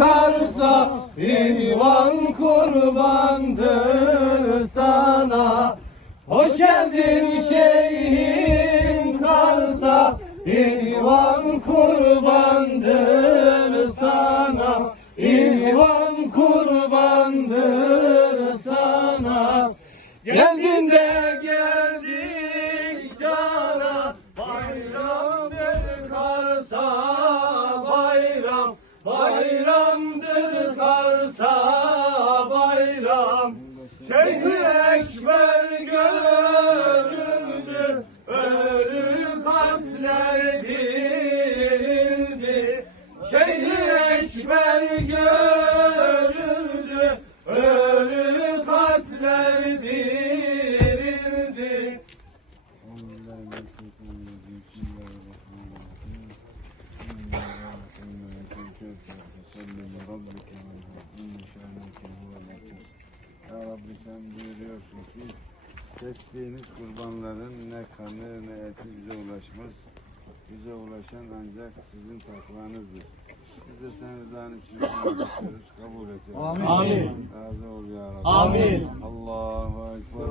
Karsa İvan kurbandır sana. Hoş geldin şeyhim Karsa İvan kurbandır sana. İvan kurbandır sana. Geldin de geldik Bayramdır Karsa bayram. Şeyh-i Ekber göründü Ölü kalpler dirildi. Şeyh-i Ekber görüldü Ölü kalpler dirildi Ya Rabbi sen buyuruyorsun ki kestiğiniz kurbanların ne kanı ne eti bize ulaşmaz. Bize ulaşan ancak sizin takvanızdır. Biz de sen rızan için istiyoruz. Kabul et. Rabbi. Amin. Razı ol ya Rabbi. Amin. Allahu Ekber